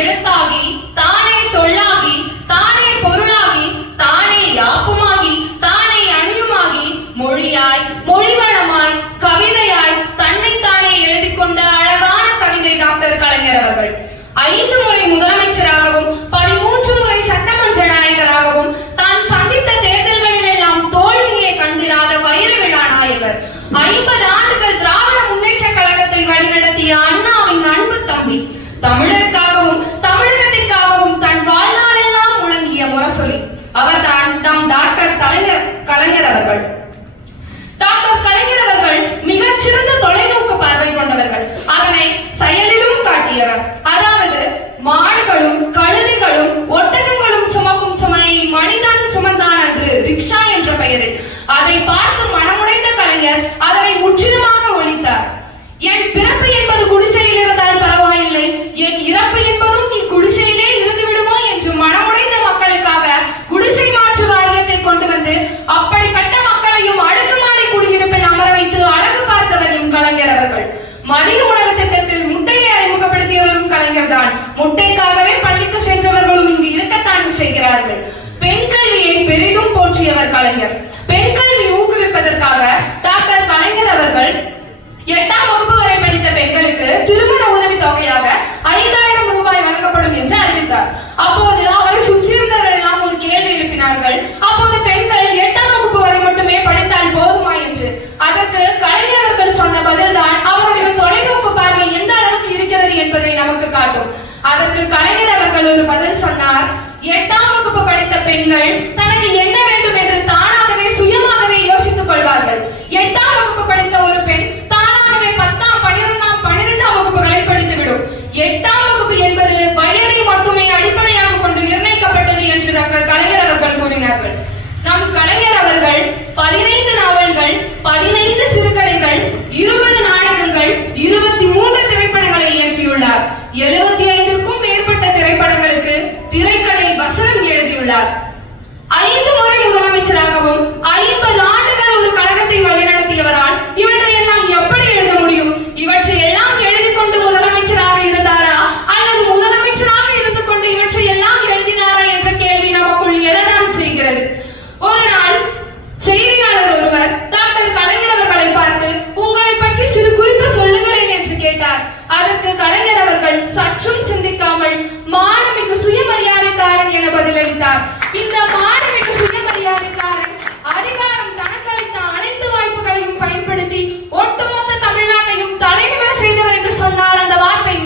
எழுத்தாகி தானே சொல்லாகி தானே பொருளாகி தானே யாப்புமாகி தானே அணியுமாகி மொழியாய் மொழிவளமாய் கவிதையாய் தன்னைத்தானே எழுதி கொண்ட அழகான கவிதை டாக்டர் கலைஞர் அவர்கள். 5 முறை முதலமைச்சராகவும் 13 முறை சட்டமன்ற நாயகராகவும் தான் சந்தித்த தேர்தல்களில் எல்லாம் தோல்வியை கண்டிராத வைர விழா நாயகர். 50 ஆண்டுகள் திராவிட முன்னேற்ற கழகத்தை வழிநடத்திய அண்ணாவின் அன்பு தம்பி. தமிழருக்காகவும் தமிழகத்திற்காகவும் தன் வாழ்நாளெல்லாம் முழங்கிய முரசொலி அவர்தான் நம் டாக்டர் கலைஞர் அவர்கள். டாக்டர் கலைஞர் அவர்கள் மிகச்சிறந்த தொலைநோக்கு பார்வை கொண்டவர்கள். அதனை செயலிலும் காட்டியவர். அதாவது மாடுகளும் கழுதைகளும் ஒட்டகங்களும் சுமக்கும் சுமையை மனிதன் சுமந்தான் என்று ரிக்ஷா என்ற பெயரில் அதை பார்த்து மனமுடைந்த கலைஞர் அதனை முற்றிலுமாக ஒழித்தார். என் பிறப்பு என்பது குடிசையில் இருந்தால் பரவாயில்லை, என் இறப்பு என்பதும் நீ குடிசையிலே இருந்து விடுமோ என்று மனமுடைந்த மக்களுக்காக குடிசை மாற்று வாரியத்தை கொண்டு வந்து அப்படிப்பட்ட மக்களையும் அடுக்குமாடி குடியிருப்பில் அமர வைத்து அழகு பார்த்தவரும் கலைஞர் அவர்கள். மதிய உணவு திட்டத்தில் முட்டையை அறிமுகப்படுத்தியவரும் கலைஞர் தான். முட்டைக்காகவே பள்ளிக்கு சென்றவர்களும் இங்கு இருக்கத்தான் செய்கிறார்கள். பெண் கல்வியை பெரிதும் போற்றியவர் கலைஞர். பெண் கல்வி ஊக்குவிப்பதற்காக டாக்டர் கலைஞர் அவர்கள் 8ஆம் வகுப்பு வரை படித்த பெண்களுக்கு திருமண உதவி தொகையாக 5000 ரூபாய் வழங்கப்படும் என்று அறிவித்தார். அப்போது அவரை சுற்றியிருந்தவர்கள் எல்லாம் ஒரு கேள்வி எழுப்பினார்கள். அப்போது பெண்கள் 8ஆம் வகுப்பு வரை மட்டுமே படித்தால் போதுமா என்று. அதற்கு கலைஞர் அவர்கள் சொன்ன பதில்தான் அவருடைய தொலைநோக்கு பார்வை எந்த அளவுக்கு இருக்கிறது என்பதை நமக்கு காட்டும். அதற்கு கலைஞர் அவர்கள் ஒரு பதில் சொன்னார். 8ஆம் வகுப்பு படித்த பெண்கள் தனக்கு என்ன வேண்டும் என்று தானாகவே சுயமாகவே யோசித்துக் கொள்வார்கள். 8ஆம் வகுப்பு படித்த ஒரு பெண் தானாகவே 10ஆம் 12ஆம் வகுப்புகளை படித்துவிடும். 8ஆம் வகுப்பு என்பது வயதை மட்டுமே அடிப்படையாக கொண்டு நிர்ணயிக்கப்பட்டது என்று டாக்டர் கலைஞர் அவர்கள் கூறினார்கள். நம் கலைஞர் அவர்கள் 15 நாவல்கள், 15 சிறுகதைகள், 20 நாடகங்கள், 23 திரைப்படங்களை இயற்றியுள்ளார். 75க்கும் மேற்பட்ட திரைப்படங்களுக்கு திரைக்கதை வசனம் எழுதியுள்ளார். 5 முறை முதலமைச்சராகவும் 50 ஆண்டுகள் ஒரு கழகத்தை வழிநடத்தியவரால் இவற்றை எல்லாம் எப்படி எழுத முடியும்? இவற்றை எல்லாம் எழுதி கொண்டு முதலமைச்சராக இருந்தாரா அல்லது முதலமைச்சராக இருந்து கொண்டு இவற்றை எல்லாம் எழுதினாரா என்ற கேள்வி நமக்குள் எழதான் செய்கிறது. ஒரு நாள் செய்தியாளர் ஒருவர் டாக்டர் கலைஞர் அவர்களை பார்த்து உங்களை பற்றி சிறு குறிப்பு சொல்லுங்களேன் என்று கேட்டார். அதற்கு கலைஞர் அவர்கள் சற்றும் சிந்திக்காமல் மானமிகு சுயமரியாதைக்காரன் என பதிலளித்தார். இந்த மானமிகு சுயமரியாதைக்காரன் அதிகாரம் தனக்களித்த அனைத்து வாய்ப்புகளையும் பயன்படுத்தி ஒட்டுமொத்த தமிழ்நாட்டையும் தலைநிமிர செய்தவர் என்று சொன்னால் அந்த வார்த்தை